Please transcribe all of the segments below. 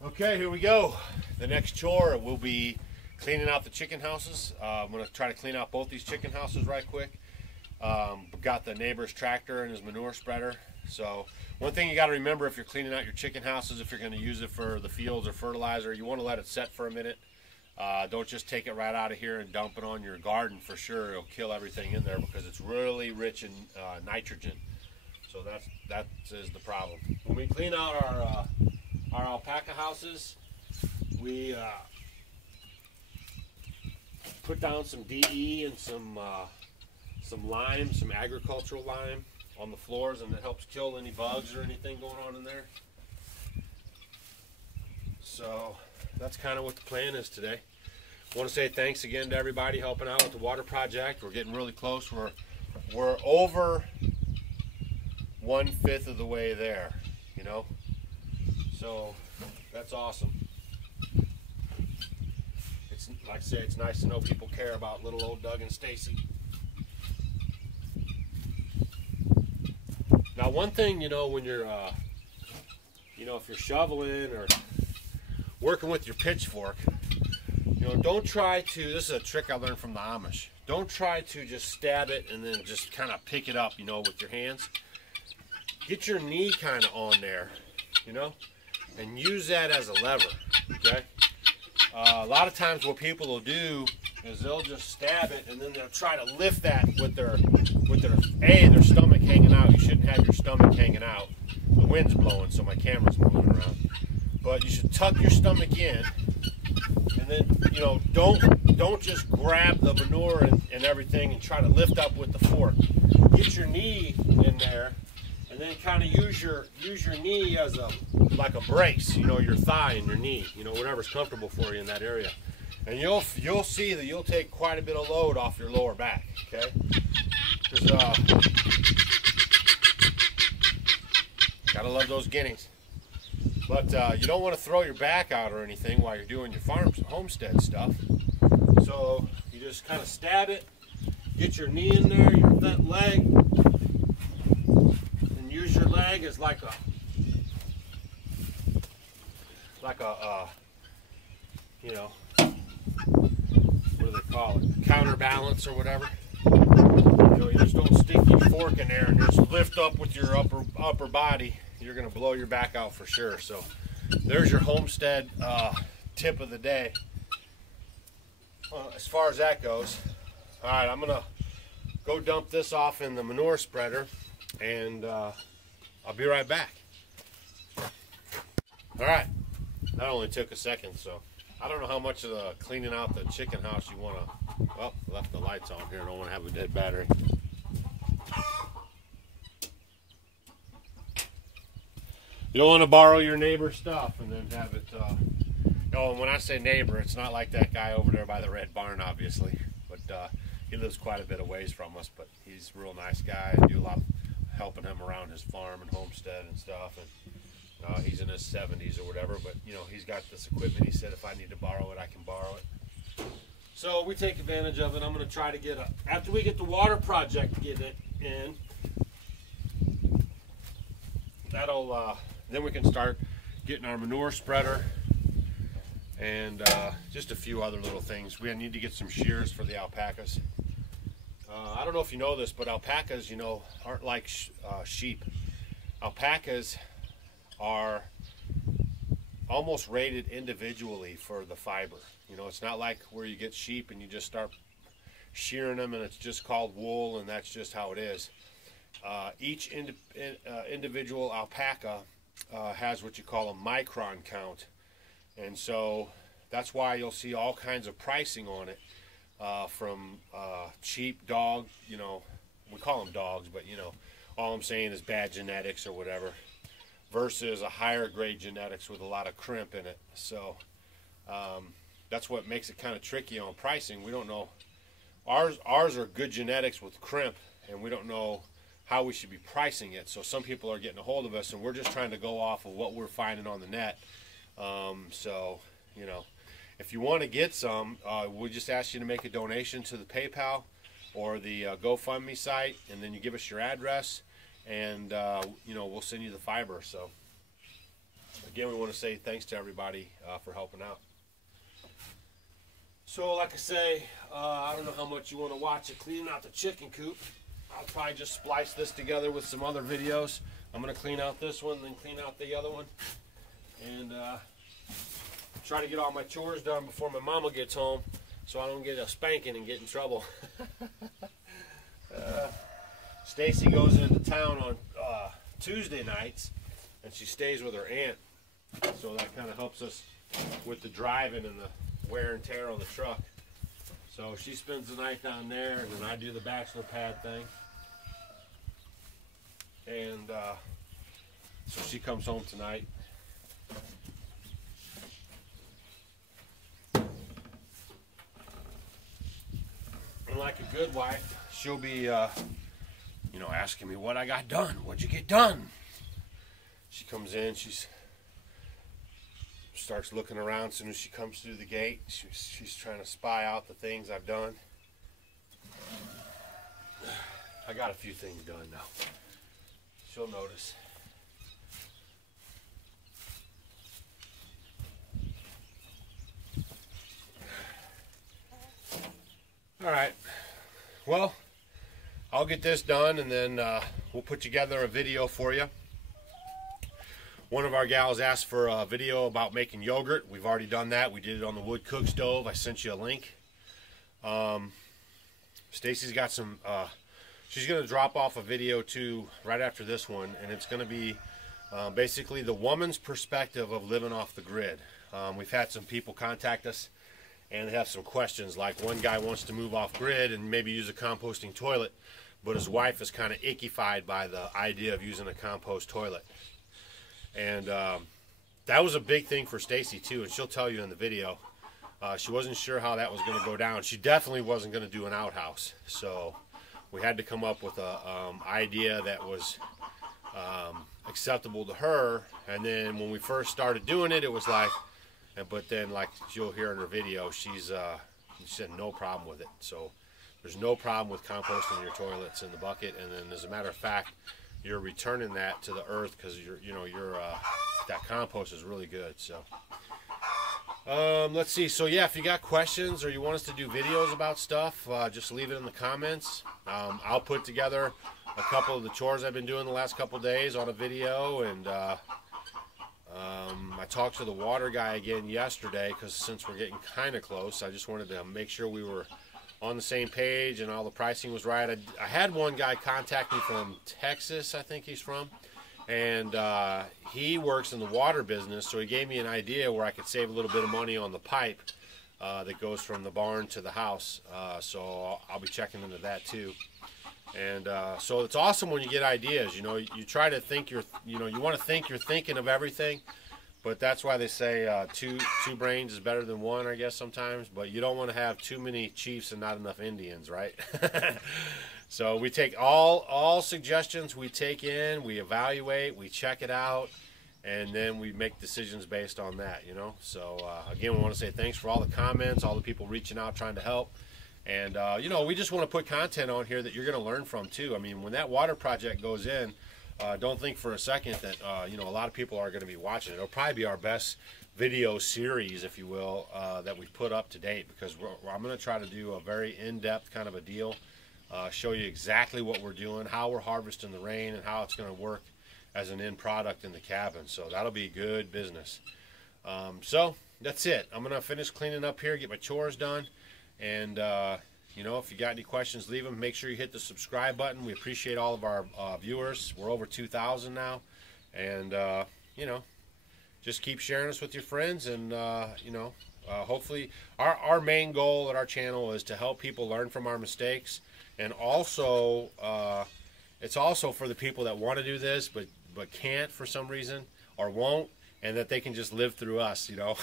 Okay, here we go. The next chore will be cleaning out the chicken houses. I'm going to try to clean out both these chicken houses right quick. Got the neighbor's tractor and his manure spreader. So one thing you got to remember if you're cleaning out your chicken houses, if you're going to use it for the fields or fertilizer, you want to let it set for a minute. Don't just take it right out of here and dump it on your garden for sure. It'll kill everything in there because it's really rich in nitrogen. So that is the problem. When we clean out our alpaca houses, we put down some DE and some lime, some agricultural lime on the floors, and it helps kill any bugs or anything going on in there. So that's kind of what the plan is today. I want to say thanks again to everybody helping out with the water project. We're getting really close. We're over 1/5 of the way there, you know. So that's awesome. It's like I say, it's nice to know people care about little old Doug and Stacy. Now, one thing, you know, when you're, you know, if you're shoveling or working with your pitchfork, you know, don't try to, this is a trick I learned from the Amish. Don't try to just stab it and then just kind of pick it up, you know, with your hands. Get your knee kind of on there, you know, and use that as a lever, okay? A lot of times what people will do is they'll just stab it and then they'll try to lift that with their stomach hanging out. You shouldn't have your stomach hanging out. The wind's blowing, so my camera's moving around. But you should tuck your stomach in, and then, you know, don't just grab the manure and everything and try to lift up with the fork. Get your knee in there, and then kind of use your knee as like a brace, you know, your thigh and your knee, you know, whatever's comfortable for you in that area. And you'll see that you'll take quite a bit of load off your lower back, okay? Because gotta love those guineas. But you don't want to throw your back out or anything while you're doing your homestead stuff. So you just kind of stab it, get your knee in there, your leg, and use your leg as like a you know, what do they call it? Counterbalance or whatever. You know, you just don't stick your fork in there and just lift up with your upper body. You're gonna blow your back out for sure. So there's your homestead tip of the day. As far as that goes. All right, I'm gonna go dump this off in the manure spreader, and I'll be right back. All right, that only took a second, so I don't know how much of the cleaning out the chicken house you want to. Well, left the lights on here. I don't want to have a dead battery. You don't want to borrow your neighbor's stuff and then have it. Oh, and when I say neighbor, it's not like that guy over there by the red barn, obviously. But he lives quite a bit of ways from us. But he's a real nice guy. I do a lot of helping him around his farm and homestead and stuff. And he's in his 70s or whatever. But you know, he's got this equipment. He said if I need to borrow it, I can borrow it. So we take advantage of it. I'm going to try to get after we get the water project get it in. That'll. Then we can start getting our manure spreader and just a few other little things. We need to get some shears for the alpacas. I don't know if you know this, but alpacas, you know, aren't like sheep. Alpacas are almost rated individually for the fiber. You know, it's not like where you get sheep and you just start shearing them and it's just called wool and that's just how it is. Each individual alpaca has what you call a micron count, and so that's why you'll see all kinds of pricing on it, from cheap dog, you know, we call them dogs, but you know, all I'm saying is bad genetics or whatever, versus a higher grade genetics with a lot of crimp in it. So that's what makes it kind of tricky on pricing. We don't know, ours are good genetics with crimp, and we don't know how we should be pricing it. So some people are getting a hold of us and we're just trying to go off of what we're finding on the net. So, you know, if you want to get some, we just ask you to make a donation to the PayPal or the GoFundMe site, and then you give us your address, and you know, we'll send you the fiber. So again, we want to say thanks to everybody for helping out. So like I say, I don't know how much you want to watch it cleaning out the chicken coop. I'll probably just splice this together with some other videos. I'm going to clean out this one, then clean out the other one. And try to get all my chores done before my mama gets home, so I don't get a spanking and get in trouble. Stacy goes into town on Tuesday nights, and she stays with her aunt, so that kind of helps us with the driving and the wear and tear on the truck. So she spends the night down there, and then I do the bachelor pad thing. And so she comes home tonight. And like a good wife, she'll be, you know, asking me what I got done. What'd you get done? She comes in, she starts looking around as soon as she comes through the gate. She's trying to spy out the things I've done. I got a few things done now. She'll notice. All right, well, I'll get this done, and then we'll put together a video for you. One of our gals asked for a video about making yogurt. We've already done that. We did it on the wood cook stove. I sent you a link. Stacy's got some, she's going to drop off a video too right after this one, and it's going to be basically the woman's perspective of living off the grid. We've had some people contact us and they have some questions, like one guy wants to move off grid and maybe use a composting toilet, but his wife is kind of ickified by the idea of using a compost toilet. And that was a big thing for Stacy too, and she'll tell you in the video. She wasn't sure how that was going to go down. She definitely wasn't going to do an outhouse, so we had to come up with a idea that was acceptable to her. And then when we first started doing it, it was like, but then like you'll hear in her video, she said no problem with it. So there's no problem with composting your toilets in the bucket, and then as a matter of fact, you're returning that to the earth because that compost is really good. So let's see. So yeah, if you got questions or you want us to do videos about stuff, just leave it in the comments. I'll put together a couple of the chores I've been doing the last couple of days on a video, and I talked to the water guy again yesterday because since we're getting kind of close, I just wanted to make sure we were on the same page and all the pricing was right. I had one guy contact me from Texas, I think he's from, and he works in the water business, so he gave me an idea where I could save a little bit of money on the pipe that goes from the barn to the house. So I'll be checking into that too. And so it's awesome when you get ideas. You know, you try to think you want to think you're thinking of everything, but that's why they say two brains is better than one, I guess, sometimes. But you don't want to have too many chiefs and not enough Indians, right? So we take all suggestions we take in, we evaluate, we check it out, and then we make decisions based on that, you know. So again, we want to say thanks for all the comments, all the people reaching out, trying to help. And, you know, we just want to put content on here that you're going to learn from, too. I mean, when that water project goes in, don't think for a second that, you know, a lot of people are going to be watching it. It'll probably be our best video series, if you will, that we put up to date, because I'm going to try to do a very in-depth kind of a deal, show you exactly what we're doing, how we're harvesting the rain, and how it's going to work as an end product in the cabin. So that'll be good business. So that's it. I'm going to finish cleaning up here, get my chores done. And, you know, if you got any questions, leave them. Make sure you hit the subscribe button. We appreciate all of our viewers. We're over 2,000 now. And, you know, just keep sharing us with your friends. And, you know, hopefully our main goal at our channel is to help people learn from our mistakes. And also, it's also for the people that want to do this but can't for some reason or won't, and that they can just live through us, you know.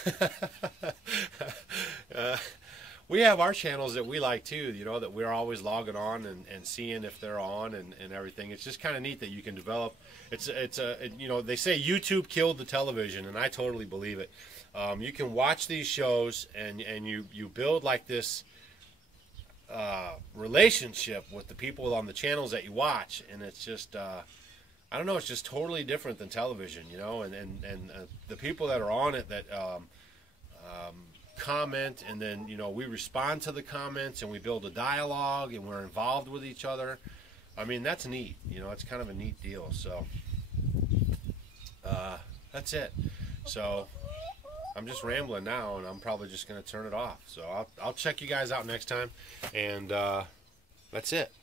We have our channels that we like too, you know, that we're always logging on and seeing if they're on and everything. It's just kind of neat that you can develop. You know, they say YouTube killed the television, and I totally believe it. You can watch these shows and you build like this relationship with the people on the channels that you watch, and it's just I I don't know, it's just totally different than television, you know, and the people that are on it that comment, and then, you know, we respond to the comments and we build a dialogue and we're involved with each other. I mean, that's neat, you know, it's kind of a neat deal. So that's it. So I'm just rambling now, and I'm probably just going to turn it off. So I'll check you guys out next time, and that's it.